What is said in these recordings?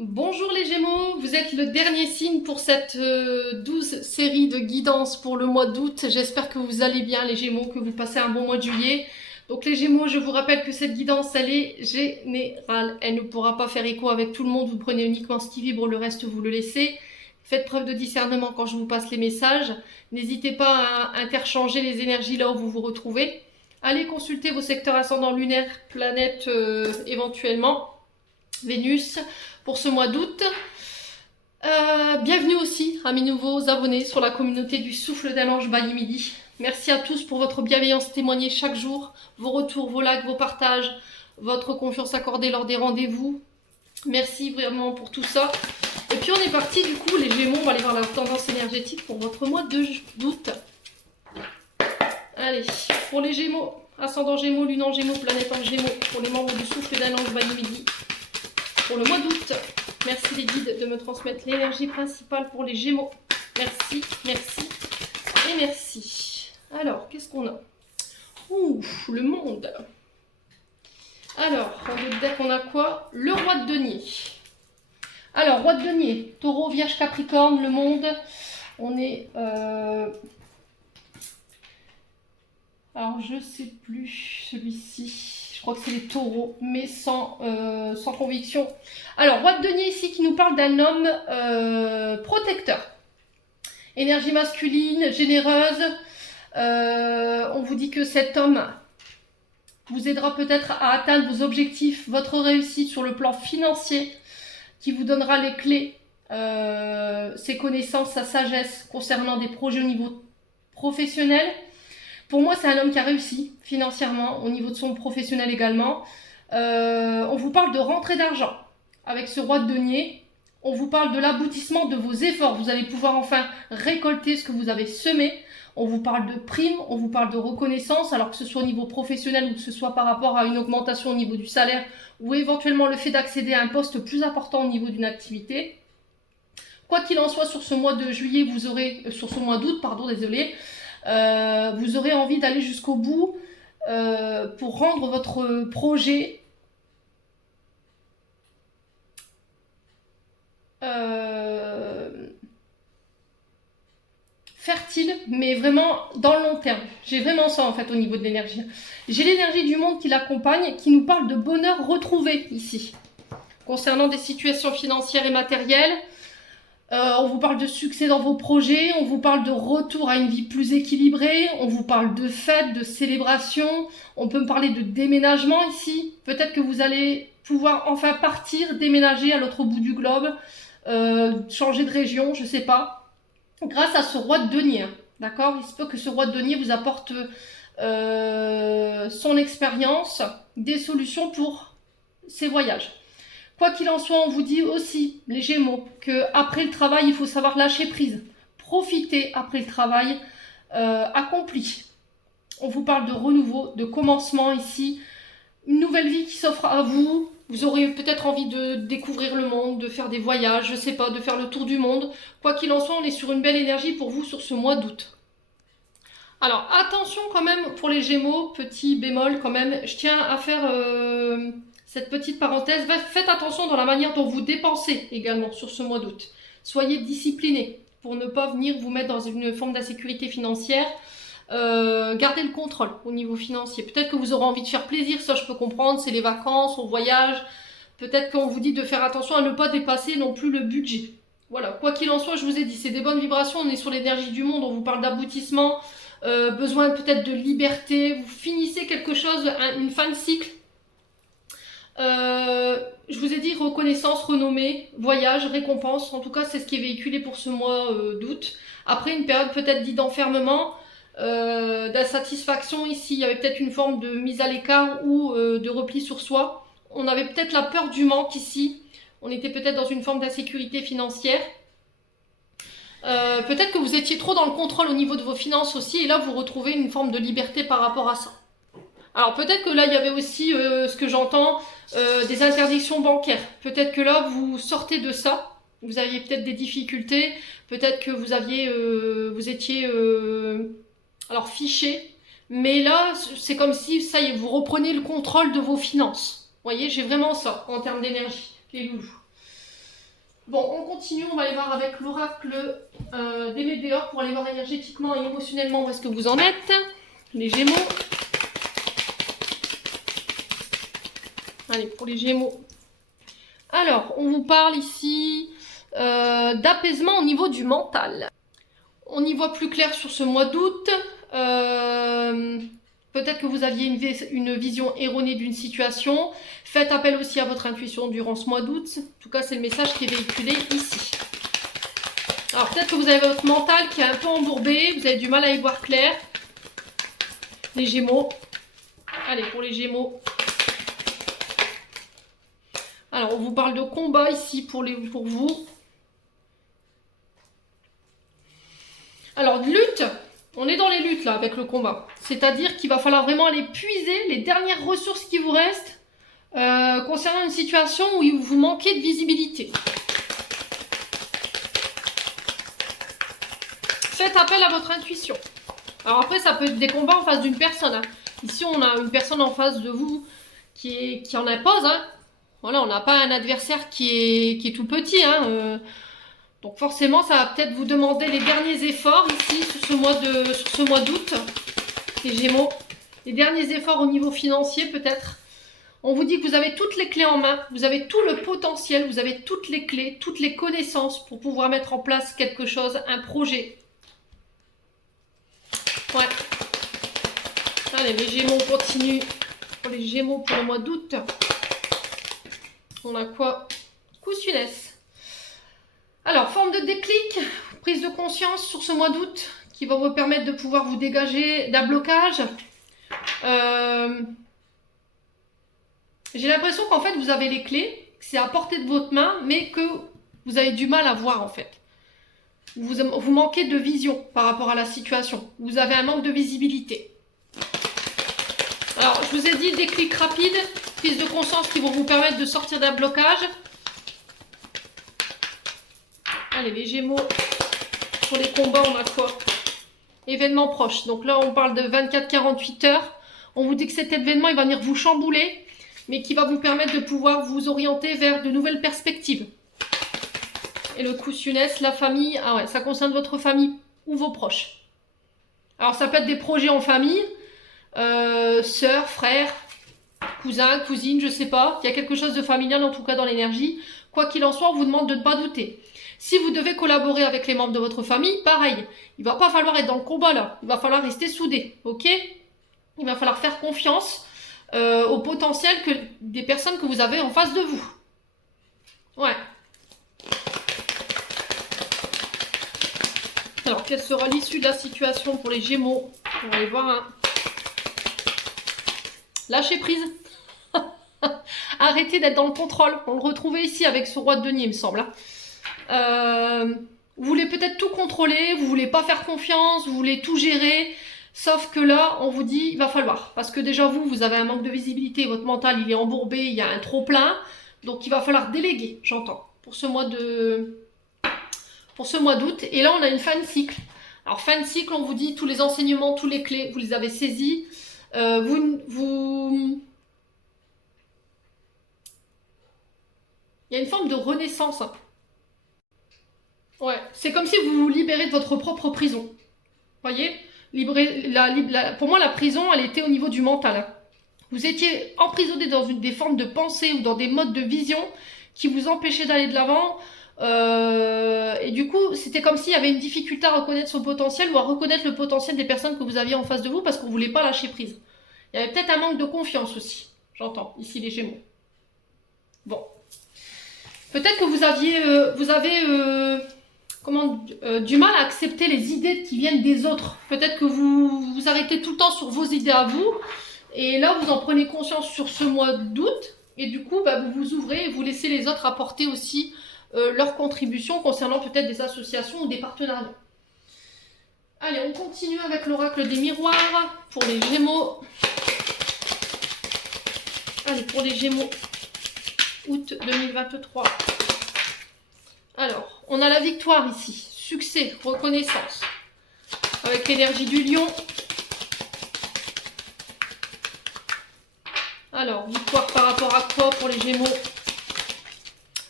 Bonjour les Gémeaux, vous êtes le dernier signe pour cette 12 série de guidance pour le mois d'août. J'espère que vous allez bien les Gémeaux, que vous passez un bon mois de juillet. Donc les Gémeaux, je vous rappelle que cette guidance, elle est générale. Elle ne pourra pas faire écho avec tout le monde, vous prenez uniquement ce qui vibre, le reste vous le laissez. Faites preuve de discernement quand je vous passe les messages. N'hésitez pas à interchanger les énergies là où vous vous retrouvez. Allez consulter vos secteurs ascendants lunaires, planètes éventuellement, Vénus, pour ce mois d'août. Bienvenue aussi à mes nouveaux abonnés sur la communauté du Souffle d'un Ange by Midi. Merci à tous pour votre bienveillance témoignée chaque jour, vos retours, vos likes, vos partages, votre confiance accordée lors des rendez-vous. Merci vraiment pour tout ça. Et puis on est parti du coup les Gémeaux, on va aller voir la tendance énergétique pour votre mois d'août. Allez, pour les Gémeaux, ascendant Gémeaux, lune en Gémeaux, planète en Gémeaux, pour les membres du Souffle d'un Ange by Midi. Pour le mois d'août, merci les guides de me transmettre l'énergie principale pour les Gémeaux. Merci, merci et merci. Alors, qu'est-ce qu'on a? Ouh, le monde. Alors, on a quoi? Le roi de denier. Alors, roi de denier, taureau, vierge, capricorne, le monde. On est... Alors, je sais plus celui-ci. Je crois que c'est les taureaux, mais sans conviction. Alors, roi de denier ici qui nous parle d'un homme protecteur. Énergie masculine, généreuse. On vous dit que cet homme vous aidera peut-être à atteindre vos objectifs, votre réussite sur le plan financier, qui vous donnera les clés, ses connaissances, sa sagesse concernant des projets au niveau professionnel. Pour moi, c'est un homme qui a réussi financièrement, au niveau de son professionnel également. On vous parle de rentrée d'argent avec ce roi de denier. On vous parle de l'aboutissement de vos efforts. Vous allez pouvoir enfin récolter ce que vous avez semé. On vous parle de primes, on vous parle de reconnaissance, alors que ce soit au niveau professionnel ou que ce soit par rapport à une augmentation au niveau du salaire ou éventuellement le fait d'accéder à un poste plus important au niveau d'une activité. Quoi qu'il en soit, sur ce mois de juillet, vous aurez, sur ce mois d'août, pardon, désolé, vous aurez envie d'aller jusqu'au bout pour rendre votre projet fertile, mais vraiment dans le long terme. J'ai vraiment ça en fait au niveau de l'énergie. J'ai l'énergie du monde qui l'accompagne, qui nous parle de bonheur retrouvé ici, concernant des situations financières et matérielles. On vous parle de succès dans vos projets, on vous parle de retour à une vie plus équilibrée, on vous parle de fêtes, de célébrations, on peut me parler de déménagement ici. Peut-être que vous allez pouvoir enfin partir, déménager à l'autre bout du globe, changer de région, je sais pas. Grâce à ce roi de denier, d'accord? Il se peut que ce roi de denier vous apporte son expérience, des solutions pour ces voyages. Quoi qu'il en soit, on vous dit aussi, les Gémeaux, qu'après le travail, il faut savoir lâcher prise. Profiter après le travail accompli. On vous parle de renouveau, de commencement ici. Une nouvelle vie qui s'offre à vous. Vous aurez peut-être envie de découvrir le monde, de faire des voyages, je sais pas, de faire le tour du monde. Quoi qu'il en soit, on est sur une belle énergie pour vous sur ce mois d'août. Alors, attention quand même pour les Gémeaux, petit bémol quand même. Je tiens à faire... cette petite parenthèse, faites attention dans la manière dont vous dépensez également sur ce mois d'août. Soyez disciplinés pour ne pas venir vous mettre dans une forme d'insécurité financière. Gardez le contrôle au niveau financier. Peut-être que vous aurez envie de faire plaisir, ça je peux comprendre, c'est les vacances, on voyage. Peut-être qu'on vous dit de faire attention à ne pas dépasser non plus le budget. Voilà, quoi qu'il en soit, je vous ai dit, c'est des bonnes vibrations, on est sur l'énergie du monde, on vous parle d'aboutissement, besoin peut-être de liberté, vous finissez quelque chose, une fin de cycle. Je vous ai dit reconnaissance, renommée, voyage, récompense. En tout cas, c'est ce qui est véhiculé pour ce mois d'août. Après, une période peut-être dite d'enfermement, d'insatisfaction ici. Il y avait peut-être une forme de mise à l'écart ou de repli sur soi. On avait peut-être la peur du manque ici. On était peut-être dans une forme d'insécurité financière. Peut-être que vous étiez trop dans le contrôle au niveau de vos finances aussi. Et là, vous retrouvez une forme de liberté par rapport à ça. Alors peut-être que là, il y avait aussi, ce que j'entends, des interdictions bancaires. Peut-être que là, vous sortez de ça. Vous aviez peut-être des difficultés. Peut-être que vous étiez alors fiché. Mais là, c'est comme si, ça y est, vous reprenez le contrôle de vos finances. Vous voyez, j'ai vraiment ça en termes d'énergie, les loulous. Bon, on continue, on va aller voir avec l'oracle des météores pour aller voir énergétiquement et émotionnellement où est-ce que vous en êtes, les Gémeaux. Allez, pour les Gémeaux. Alors, on vous parle ici d'apaisement au niveau du mental. On y voit plus clair sur ce mois d'août. Peut-être que vous aviez une vision erronée d'une situation. Faites appel aussi à votre intuition durant ce mois d'août. En tout cas, c'est le message qui est véhiculé ici. Alors, peut-être que vous avez votre mental qui est un peu embourbé. Vous avez du mal à y voir clair. Les Gémeaux. Allez, pour les Gémeaux. Alors, on vous parle de combat ici pour vous. Alors, lutte. On est dans les luttes là avec le combat. C'est-à-dire qu'il va falloir vraiment aller puiser les dernières ressources qui vous restent concernant une situation où vous manquez de visibilité. Faites appel à votre intuition. Alors après, ça peut être des combats en face d'une personne. Hein. Ici, on a une personne en face de vous qui en impose. Hein. Voilà, on n'a pas un adversaire qui est tout petit. Hein. Donc forcément, ça va peut-être vous demander les derniers efforts ici sur ce mois d'août, les Gémeaux. Les derniers efforts au niveau financier peut-être. On vous dit que vous avez toutes les clés en main, vous avez tout le potentiel, vous avez toutes les clés, toutes les connaissances pour pouvoir mettre en place quelque chose, un projet. Ouais. Allez, les Gémeaux, on continue. Pour les Gémeaux pour le mois d'août. On a quoi? Coussunesse. Alors, forme de déclic, prise de conscience sur ce mois d'août qui va vous permettre de pouvoir vous dégager d'un blocage. J'ai l'impression qu'en fait, vous avez les clés, que c'est à portée de votre main, mais que vous avez du mal à voir en fait. Vous manquez de vision par rapport à la situation. Vous avez un manque de visibilité. Alors, je vous ai dit déclic rapide, prise de conscience qui vont vous permettre de sortir d'un blocage. Allez, les Gémeaux, pour les combats, on a quoi? Événement proche. Donc là, on parle de 24-48 heures. On vous dit que cet événement, il va venir vous chambouler, mais qui va vous permettre de pouvoir vous orienter vers de nouvelles perspectives. Et le coussunesse, la famille, ah ouais, ça concerne votre famille ou vos proches. Alors, ça peut être des projets en famille, sœurs, frères, cousins, cousines, je sais pas. Il y a quelque chose de familial, en tout cas, dans l'énergie. Quoi qu'il en soit, on vous demande de ne pas douter. Si vous devez collaborer avec les membres de votre famille, pareil. Il ne va pas falloir être dans le combat là. Il va falloir rester soudé, ok? Il va falloir faire confiance au potentiel des personnes que vous avez en face de vous. Ouais. Alors, quelle sera l'issue de la situation pour les Gémeaux? On va aller voir. Hein. Lâchez prise. Arrêtez d'être dans le contrôle. On le retrouvait ici avec ce roi de denier, il me semble. Vous voulez peut-être tout contrôler, vous voulez pas faire confiance, vous voulez tout gérer, sauf que là, on vous dit, il va falloir. Parce que déjà, vous avez un manque de visibilité, votre mental, il est embourbé, il y a un trop-plein. Donc, il va falloir déléguer, j'entends, pour ce mois d'août. Et là, on a une fin de cycle. Alors, fin de cycle, on vous dit, tous les enseignements, toutes les clés, vous les avez saisis. Il y a une forme de renaissance. Ouais, c'est comme si vous vous libérez de votre propre prison. Voyez, pour moi, la prison, elle était au niveau du mental. Hein. Vous étiez emprisonné dans des formes de pensée ou dans des modes de vision qui vous empêchaient d'aller de l'avant. Et du coup, c'était comme s'il y avait une difficulté à reconnaître son potentiel ou à reconnaître le potentiel des personnes que vous aviez en face de vous parce que vous ne voulez pas lâcher prise. Il y avait peut-être un manque de confiance aussi. J'entends, ici les Gémeaux. Bon. Peut-être que vous avez du mal à accepter les idées qui viennent des autres. Peut-être que vous vous arrêtez tout le temps sur vos idées à vous. Et là, vous en prenez conscience sur ce mois d'août. Et du coup, vous vous ouvrez et vous laissez les autres apporter aussi leur contribution concernant peut-être des associations ou des partenariats. Allez, on continue avec l'oracle des miroirs pour les Gémeaux. Allez, pour les Gémeaux, août 2023. Alors, on a la victoire ici. Succès, reconnaissance. Avec l'énergie du lion. Alors, victoire par rapport à quoi pour les Gémeaux?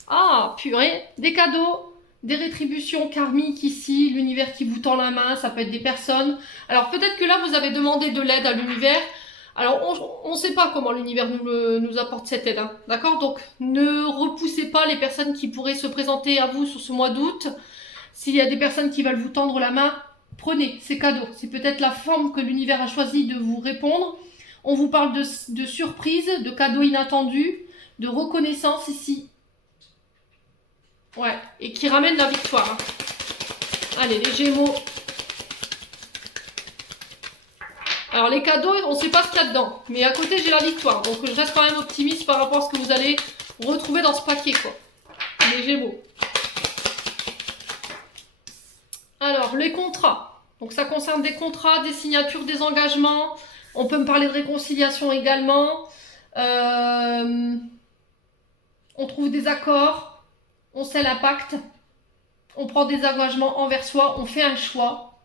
Ah, purée, des cadeaux, des rétributions karmiques ici, l'univers qui vous tend la main, ça peut être des personnes. Alors peut-être que là, vous avez demandé de l'aide à l'univers. Alors on ne sait pas comment l'univers nous apporte cette aide, hein, d'accord? Donc ne repoussez pas les personnes qui pourraient se présenter à vous sur ce mois d'août. S'il y a des personnes qui veulent vous tendre la main, prenez ces cadeaux. C'est peut-être la forme que l'univers a choisi de vous répondre. On vous parle de surprises, de cadeaux inattendus, de reconnaissance ici. Ouais, et qui ramène la victoire. Hein. Allez, les Gémeaux. Alors les cadeaux, on ne sait pas ce qu'il y a dedans. Mais à côté, j'ai la victoire. Donc je reste quand même optimiste par rapport à ce que vous allez retrouver dans ce paquet, quoi. Les Gémeaux. Alors, les contrats. Donc ça concerne des contrats, des signatures, des engagements. On peut me parler de réconciliation également. On trouve des accords. On scelle un pacte. On prend des engagements envers soi. On fait un choix.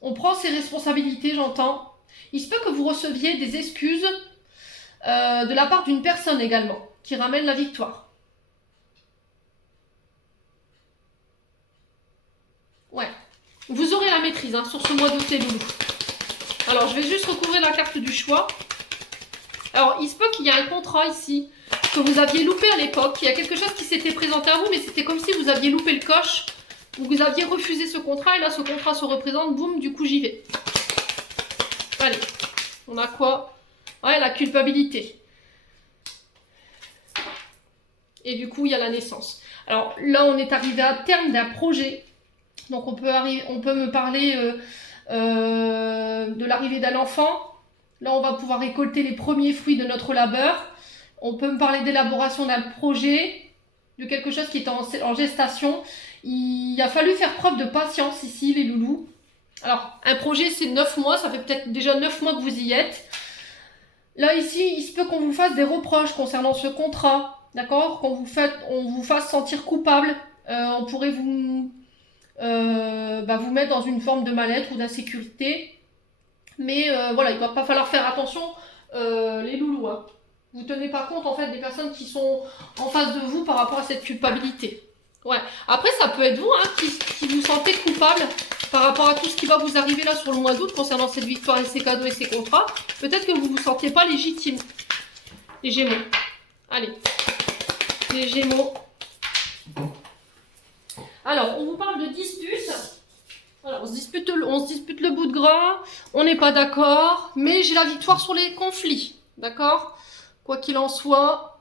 On prend ses responsabilités, j'entends. Il se peut que vous receviez des excuses de la part d'une personne également, qui ramène la victoire. Ouais. Vous aurez la maîtrise hein, sur ce mois d'août, les loulous. Alors, je vais juste recouvrir la carte du choix. Alors, il se peut qu'il y ait un contrat ici que vous aviez loupé à l'époque. Il y a quelque chose qui s'était présenté à vous, mais c'était comme si vous aviez loupé le coche ou vous aviez refusé ce contrat. Et là, ce contrat se représente. Boum, du coup, j'y vais. Allez, on a quoi? Ouais, la culpabilité. Et du coup, il y a la naissance. Alors là, on est arrivé à terme d'un projet. Donc, on peut me parler de l'arrivée d'un enfant. Là, on va pouvoir récolter les premiers fruits de notre labeur. On peut me parler d'élaboration d'un projet, de quelque chose qui est en gestation. Il a fallu faire preuve de patience ici, les loulous. Alors, un projet, c'est 9 mois. Ça fait peut-être déjà 9 mois que vous y êtes. Là, ici, il se peut qu'on vous fasse des reproches concernant ce contrat. D'accord? Qu'on vous fasse sentir coupable. On pourrait vous mettre dans une forme de mal-être ou d'insécurité. Mais voilà, il ne va pas falloir faire attention, les loulous. Hein. Vous ne tenez pas compte en fait des personnes qui sont en face de vous par rapport à cette culpabilité. Ouais. Après, ça peut être vous hein, qui vous sentez coupable par rapport à tout ce qui va vous arriver là sur le mois d'août concernant cette victoire et ces cadeaux et ces contrats. Peut-être que vous ne vous sentez pas légitime. Les Gémeaux. Allez. Les Gémeaux. Alors, on vous parle de dispute. Alors, on se dispute le bout de gras, on n'est pas d'accord, mais j'ai la victoire sur les conflits, d'accord? Quoi qu'il en soit,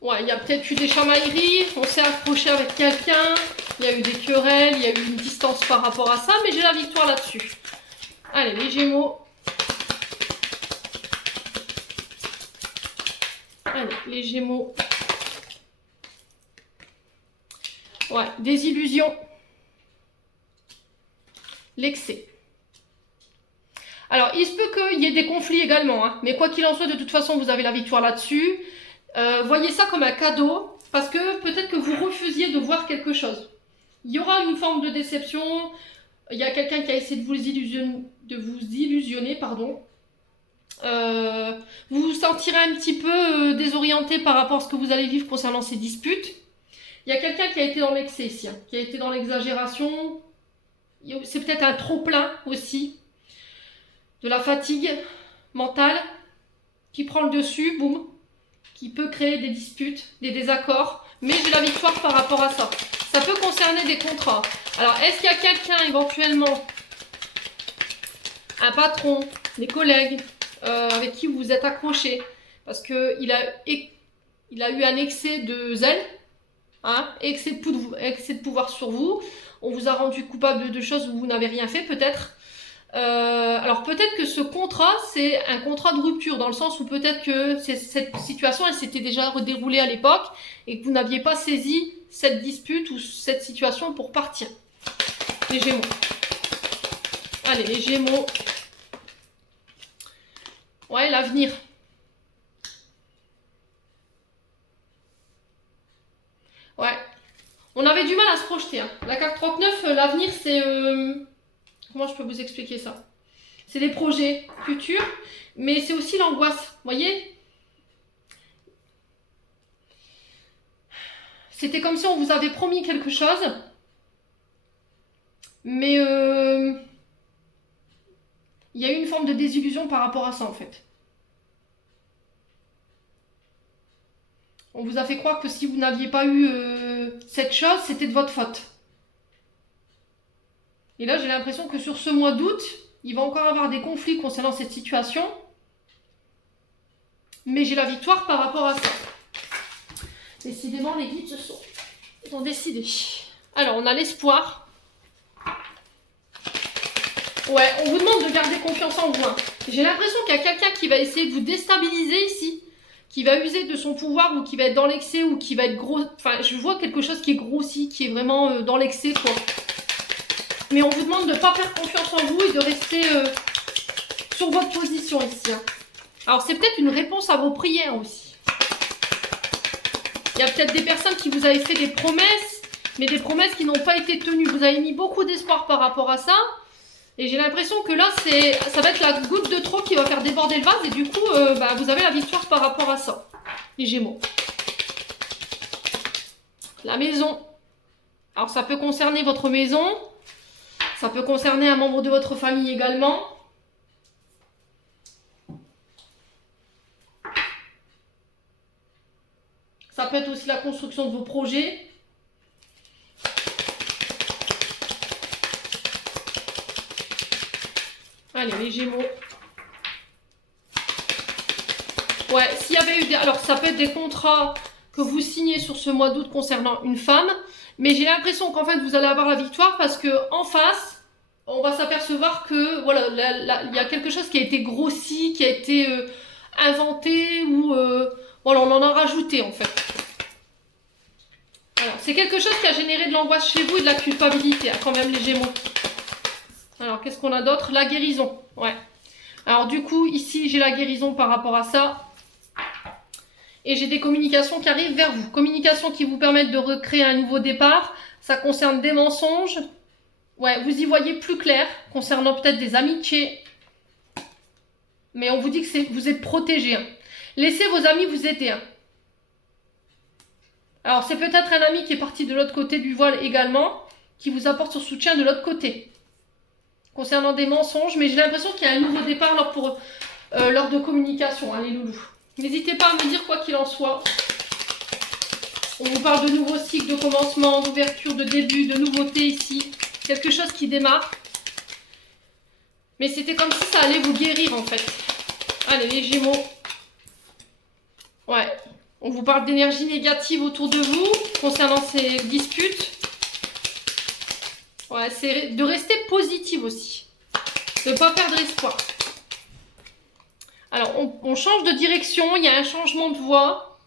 ouais, il y a peut-être eu des chamailleries, on s'est accroché avec quelqu'un, il y a eu des querelles, il y a eu une distance par rapport à ça, mais j'ai la victoire là-dessus. Allez, les Gémeaux. Allez, les Gémeaux. Ouais, des illusions. L'excès. Alors, il se peut qu'il y ait des conflits également, hein, mais quoi qu'il en soit, de toute façon, vous avez la victoire là-dessus. Voyez ça comme un cadeau, parce que peut-être que vous refusiez de voir quelque chose. Il y aura une forme de déception, il y a quelqu'un qui a essayé de vous illusionner, pardon. Vous vous sentirez un petit peu désorienté par rapport à ce que vous allez vivre concernant ces disputes. Il y a quelqu'un qui a été dans l'excès ici, hein, qui a été dans l'exagération. C'est peut-être un trop-plein aussi. De la fatigue mentale qui prend le dessus, boum, qui peut créer des disputes, des désaccords. Mais j'ai la victoire par rapport à ça. Ça peut concerner des contrats. Alors, est-ce qu'il y a quelqu'un éventuellement, un patron, des collègues, avec qui vous vous êtes accroché parce qu'il a eu un excès de zèle, hein, excès de pouvoir sur vous. On vous a rendu coupable de choses où vous n'avez rien fait peut-être. Alors peut-être que ce contrat, c'est un contrat de rupture, dans le sens où peut-être que cette situation, elle s'était déjà déroulée à l'époque et que vous n'aviez pas saisi cette dispute ou cette situation pour partir. Les Gémeaux. Allez, les Gémeaux. Ouais, l'avenir. Ouais. On avait du mal à se projeter. Hein. La carte 39, l'avenir, c'est... Comment je peux vous expliquer ça? C'est des projets futurs, mais c'est aussi l'angoisse. Vous voyez? C'était comme si on vous avait promis quelque chose. Mais il y a eu une forme de désillusion par rapport à ça en fait. On vous a fait croire que si vous n'aviez pas eu cette chose, c'était de votre faute. Et là, j'ai l'impression que sur ce mois d'août, il va encore avoir des conflits concernant cette situation. Mais j'ai la victoire par rapport à ça. Décidément, les guides ont décidé. Alors, on a l'espoir. Ouais, on vous demande de garder confiance en vous. Hein. J'ai l'impression qu'il y a quelqu'un qui va essayer de vous déstabiliser ici. Qui va user de son pouvoir ou qui va être dans l'excès ou qui va être gros. Enfin, je vois quelque chose qui est grossi, qui est vraiment dans l'excès, quoi. Mais on vous demande de ne pas perdre confiance en vous et de rester sur votre position ici. Hein. Alors, c'est peut-être une réponse à vos prières aussi. Il y a peut-être des personnes qui vous avaient fait des promesses, mais des promesses qui n'ont pas été tenues. Vous avez mis beaucoup d'espoir par rapport à ça. Et j'ai l'impression que là, ça va être la goutte de trop qui va faire déborder le vase. Et du coup, vous avez la victoire par rapport à ça. Les Gémeaux. La maison. Alors, ça peut concerner votre maison. Ça peut concerner un membre de votre famille également. Ça peut être aussi la construction de vos projets. Allez, les Gémeaux. Ouais, s'il y avait eu des... Alors, ça peut être des contrats que vous signez sur ce mois d'août concernant une femme. Mais j'ai l'impression qu'en fait, vous allez avoir la victoire parce que en face, on va s'apercevoir que, voilà, il y a quelque chose qui a été grossi, qui a été inventé ou... voilà, on en a rajouté, en fait. Alors, c'est quelque chose qui a généré de l'angoisse chez vous et de la culpabilité, hein, quand même, les Gémeaux. Alors, qu'est-ce qu'on a d'autre? La guérison, ouais. Alors, du coup, ici, j'ai la guérison par rapport à ça. Et j'ai des communications qui arrivent vers vous. Communications qui vous permettent de recréer un nouveau départ. Ça concerne des mensonges. Ouais, vous y voyez plus clair, concernant peut-être des amitiés. Mais on vous dit que vous êtes protégé. Hein. Laissez vos amis vous aider. Hein. Alors, c'est peut-être un ami qui est parti de l'autre côté du voile également, qui vous apporte son soutien de l'autre côté. Concernant des mensonges, mais j'ai l'impression qu'il y a un nouveau départ lors de communication, hein, les loulous. N'hésitez pas à me dire quoi qu'il en soit. On vous parle de nouveaux cycles, de commencement, d'ouverture, de début, de nouveauté ici. Quelque chose qui démarre. Mais c'était comme si ça allait vous guérir en fait. Allez, les Gémeaux. Ouais. On vous parle d'énergie négative autour de vous, concernant ces disputes. Ouais, c'est de rester positive aussi. De ne pas perdre espoir. Alors, on change de direction. Il y a un changement de voie.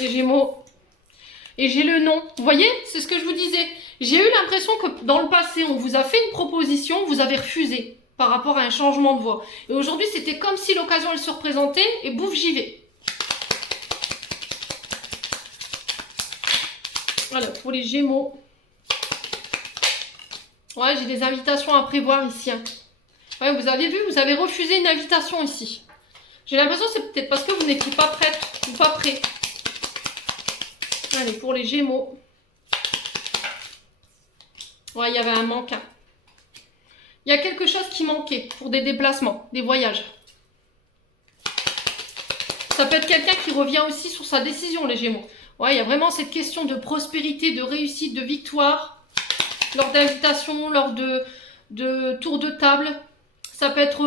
Les Gémeaux. Et j'ai le nom. Vous voyez, c'est ce que je vous disais. J'ai eu l'impression que dans le passé, on vous a fait une proposition, vous avez refusé par rapport à un changement de voie. Et aujourd'hui, c'était comme si l'occasion, elle se représentait et bouf, j'y vais. Voilà, pour les Gémeaux. Ouais, j'ai des invitations à prévoir ici. Hein. Ouais, vous avez vu, vous avez refusé une invitation ici. J'ai l'impression que c'est peut-être parce que vous n'étiez pas prête ou pas prêt. Allez, pour les Gémeaux. Ouais, il y avait un manque. Hein. Il y a quelque chose qui manquait pour des déplacements, des voyages. Ça peut être quelqu'un qui revient aussi sur sa décision, les Gémeaux. Ouais, il y a vraiment cette question de prospérité, de réussite, de victoire. Lors d'invitations, lors de tours de table. Ça peut être...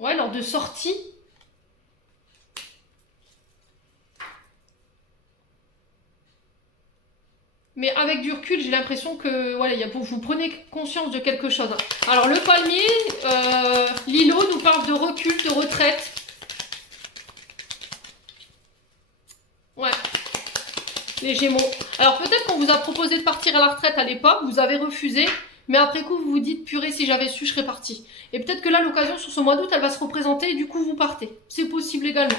ouais, lors de sorties. Mais avec du recul, j'ai l'impression que voilà, vous prenez conscience de quelque chose. Alors le palmier, Lilo nous parle de recul, de retraite. Ouais, les Gémeaux. Alors peut-être qu'on vous a proposé de partir à la retraite à l'époque, vous avez refusé, mais après coup vous vous dites purée, si j'avais su, je serais parti. Et peut-être que là l'occasion sur ce mois d'août, elle va se représenter et du coup vous partez. C'est possible également.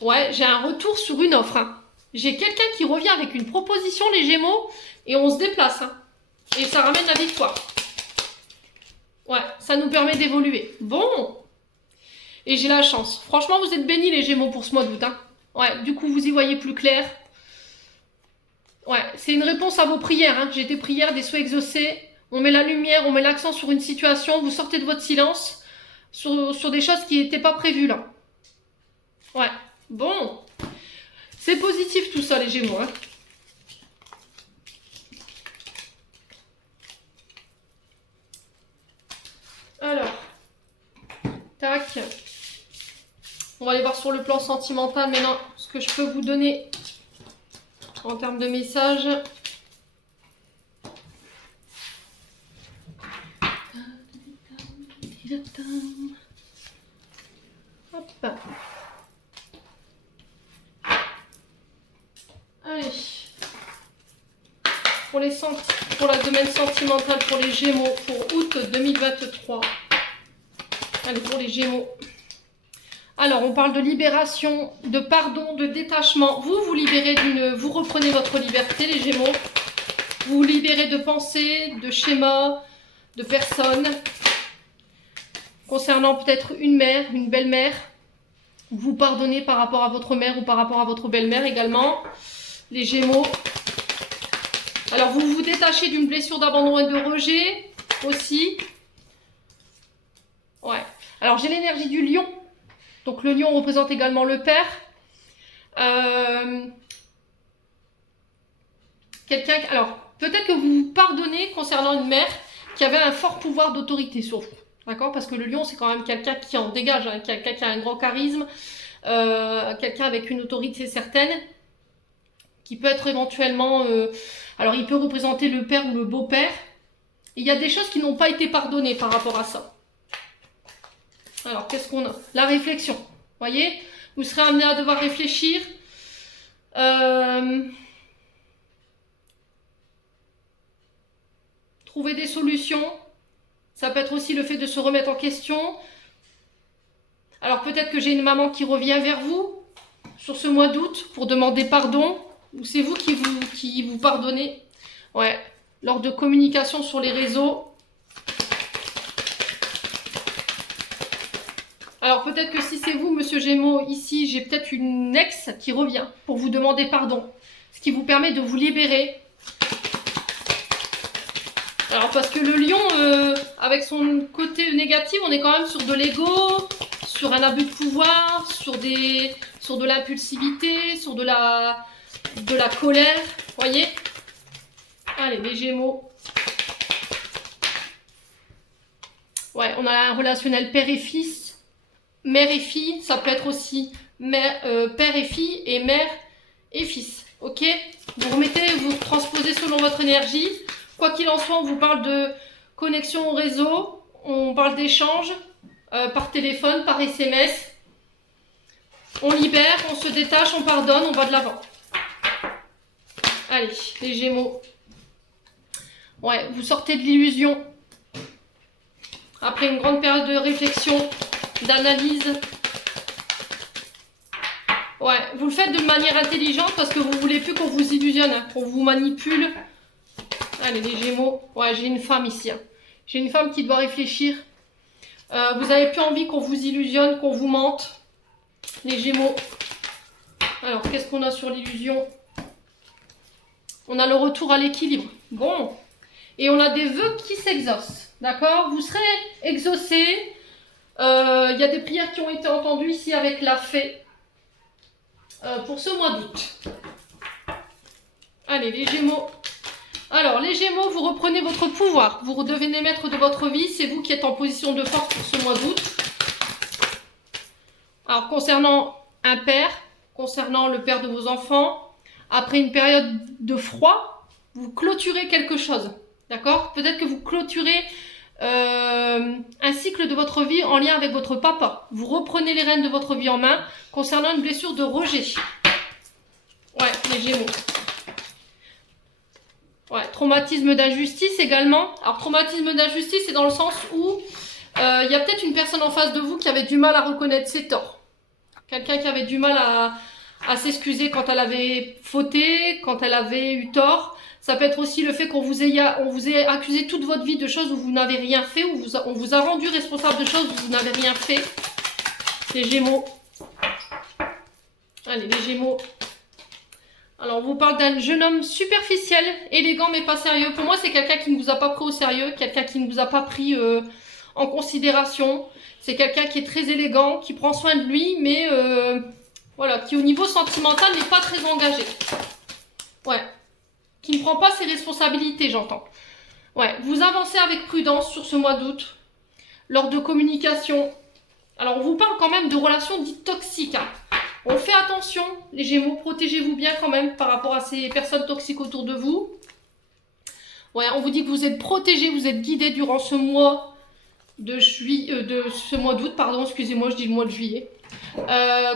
Ouais, j'ai un retour sur une offre. Hein. J'ai quelqu'un qui revient avec une proposition, les Gémeaux, et on se déplace. Hein. Et ça ramène la victoire. Ouais, ça nous permet d'évoluer. Bon. Et j'ai la chance. Franchement, vous êtes bénis les Gémeaux pour ce mois d'août. Hein. Ouais, du coup, vous y voyez plus clair. Ouais, c'est une réponse à vos prières. Hein. J'ai des prières, des souhaits exaucés. On met la lumière, on met l'accent sur une situation. Vous sortez de votre silence sur des choses qui n'étaient pas prévues là. Ouais, bon. C'est positif tout ça les Gémeaux. Hein. Alors, tac. On va aller voir sur le plan sentimental maintenant ce que je peux vous donner en termes de messages. Hop. Allez. Pour la domaine sentimentale pour les Gémeaux pour août 2023. Allez, pour les Gémeaux. Alors, on parle de libération, de pardon, de détachement. Vous libérez vous reprenez votre liberté, les Gémeaux. Vous vous libérez de pensées, de schémas, de personnes. Concernant peut-être une mère, une belle-mère. Vous pardonnez par rapport à votre mère ou par rapport à votre belle-mère également. Les Gémeaux. Alors, vous vous détachez d'une blessure d'abandon et de rejet aussi. Ouais. Alors, j'ai l'énergie du lion. Donc, le lion représente également le père. Alors, peut-être que vous vous pardonnez concernant une mère qui avait un fort pouvoir d'autorité sur vous. D'accord? Parce que le lion, c'est quand même quelqu'un qui en dégage, hein, quelqu'un qui a un grand charisme, quelqu'un avec une autorité certaine, qui peut être éventuellement... alors, il peut représenter le père ou le beau-père. Il y a des choses qui n'ont pas été pardonnées par rapport à ça. Alors, qu'est-ce qu'on a? La réflexion. Voyez? Vous serez amené à devoir réfléchir. Trouver des solutions. Ça peut être aussi le fait de se remettre en question. Alors, peut-être que j'ai une maman qui revient vers vous sur ce mois d'août pour demander pardon. Ou c'est vous qui vous pardonnez. Ouais. Lors de communication sur les réseaux. Alors peut-être que si c'est vous, Monsieur Gémeaux, ici, j'ai peut-être une ex qui revient pour vous demander pardon. Ce qui vous permet de vous libérer. Alors parce que le lion, avec son côté négatif, on est quand même sur de l'ego, sur un abus de pouvoir, sur de l'impulsivité, sur de la colère. Voyez? Allez, les Gémeaux. Ouais, on a un relationnel père et fils. Mère et fille, ça peut être aussi père et fille et mère et fils. Ok? Vous transposez selon votre énergie. Quoi qu'il en soit, on vous parle de connexion au réseau. On parle d'échange par téléphone, par SMS. On libère, on se détache, on pardonne, on va de l'avant. Allez, les Gémeaux. Ouais, vous sortez de l'illusion. Après une grande période de réflexion, d'analyse. Ouais, vous le faites de manière intelligente parce que vous voulez plus qu'on vous illusionne, hein, qu'on vous manipule. Allez, les Gémeaux. Ouais, j'ai une femme ici. Hein. J'ai une femme qui doit réfléchir. Vous n'avez plus envie qu'on vous illusionne, qu'on vous mente. Les Gémeaux. Alors, qu'est-ce qu'on a sur l'illusion? On a le retour à l'équilibre. Bon. Et on a des vœux qui s'exaucent. D'accord? Vous serez exaucés. Il y a des prières qui ont été entendues ici avec la fée pour ce mois d'août. Allez, les Gémeaux. Alors, les Gémeaux, vous reprenez votre pouvoir. Vous redevenez maître de votre vie. C'est vous qui êtes en position de force pour ce mois d'août. Alors, concernant un père, concernant le père de vos enfants, après une période de froid, vous clôturez quelque chose. D'accord? Peut-être que vous clôturez un cycle de votre vie en lien avec votre papa. Vous reprenez les rênes de votre vie en main concernant une blessure de rejet. Ouais, les Gémeaux. Ouais, traumatisme d'injustice également. Alors, traumatisme d'injustice, c'est dans le sens où il y a peut-être une personne en face de vous qui avait du mal à reconnaître ses torts. Quelqu'un qui avait du mal à s'excuser quand elle avait fauté, quand elle avait eu tort. Ça peut être aussi le fait qu'on vous ait accusé toute votre vie de choses où vous n'avez rien fait, où on vous a rendu responsable de choses où vous n'avez rien fait. Les Gémeaux. Allez, les Gémeaux. Alors, on vous parle d'un jeune homme superficiel, élégant mais pas sérieux. Pour moi, c'est quelqu'un qui ne vous a pas pris au sérieux, quelqu'un qui ne vous a pas pris en considération. C'est quelqu'un qui est très élégant, qui prend soin de lui, mais voilà, qui au niveau sentimental n'est pas très engagé. Ouais, qui ne prend pas ses responsabilités, j'entends. Ouais, vous avancez avec prudence sur ce mois d'août, lors de communication. Alors, on vous parle quand même de relations dites toxiques, hein. On fait attention, les Gémeaux, protégez-vous bien quand même par rapport à ces personnes toxiques autour de vous. Ouais, on vous dit que vous êtes protégés, vous êtes guidés durant ce mois ce mois d'août, pardon, excusez-moi, je dis le mois de juillet.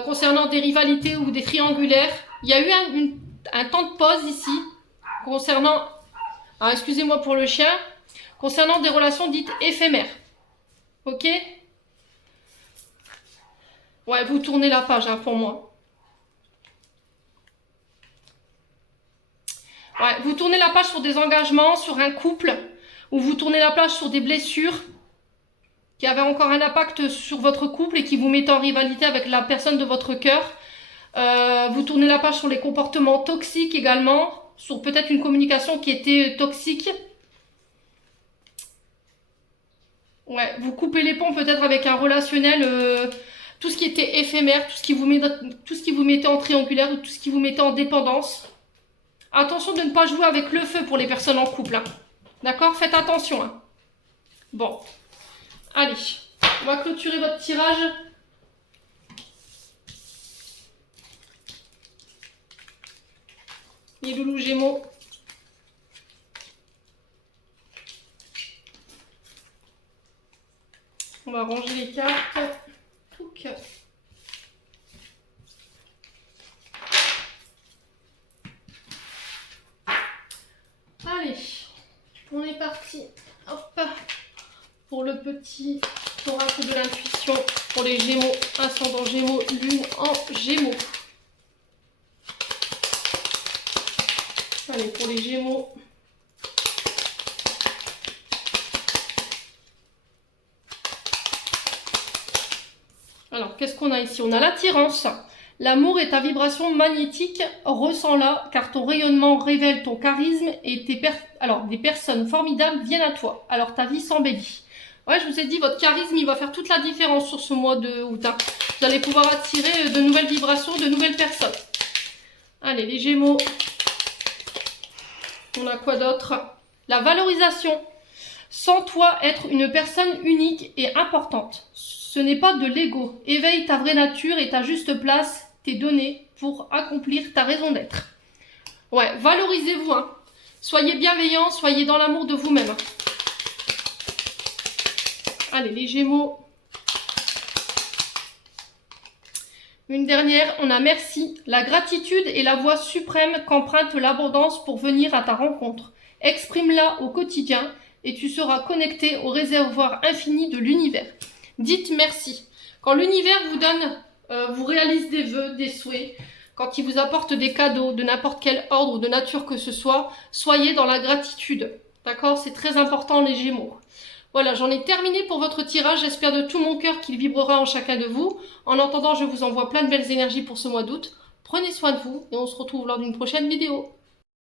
Concernant des rivalités ou des triangulaires, il y a eu un temps de pause ici, concernant, ah, excusez-moi pour le chien, concernant des relations dites éphémères. Ok ? Ouais, vous tournez la page, hein, pour moi. Ouais, vous tournez la page sur des engagements, sur un couple, ou vous tournez la page sur des blessures qui avaient encore un impact sur votre couple et qui vous mettent en rivalité avec la personne de votre cœur. Vous tournez la page sur les comportements toxiques également, sur peut-être une communication qui était toxique. Ouais, vous coupez les ponts peut-être avec un relationnel, tout ce qui était éphémère, tout ce qui vous mettait en triangulaire ou tout ce qui vous mettait en dépendance. Attention de ne pas jouer avec le feu pour les personnes en couple, hein. D'accord? Faites attention, hein. Bon. Allez, on va clôturer votre tirage. Les loulous Gémeaux. On va ranger les cartes. Touc. Allez, on est parti. Hop. Pour le petit oracle de l'intuition pour les Gémeaux, ascendant Gémeaux, lune en Gémeaux. Allez, pour les Gémeaux. Alors, qu'est-ce qu'on a ici? On a l'attirance. L'amour est ta vibration magnétique, ressens-la, car ton rayonnement révèle ton charisme et des personnes formidables viennent à toi. Alors, ta vie s'embellit. Ouais, je vous ai dit, votre charisme, il va faire toute la différence sur ce mois de août, hein. Vous allez pouvoir attirer de nouvelles vibrations, de nouvelles personnes. Allez, les Gémeaux. On a quoi d'autre? La valorisation. Sens-toi être une personne unique et importante. Ce n'est pas de l'ego. Éveille ta vraie nature et ta juste place t'est donnée pour accomplir ta raison d'être. Ouais, valorisez-vous, hein. Soyez bienveillants, soyez dans l'amour de vous-même. Allez, les Gémeaux. Une dernière, on a merci. La gratitude est la voie suprême qu'emprunte l'abondance pour venir à ta rencontre. Exprime-la au quotidien et tu seras connecté au réservoir infini de l'univers. Dites merci. Quand l'univers vous donne, vous réalise des vœux, des souhaits, quand il vous apporte des cadeaux de n'importe quel ordre ou de nature que ce soit, soyez dans la gratitude. D'accord? C'est très important, les Gémeaux. Voilà, j'en ai terminé pour votre tirage. J'espère de tout mon cœur qu'il vibrera en chacun de vous. En attendant, je vous envoie plein de belles énergies pour ce mois d'août. Prenez soin de vous et on se retrouve lors d'une prochaine vidéo.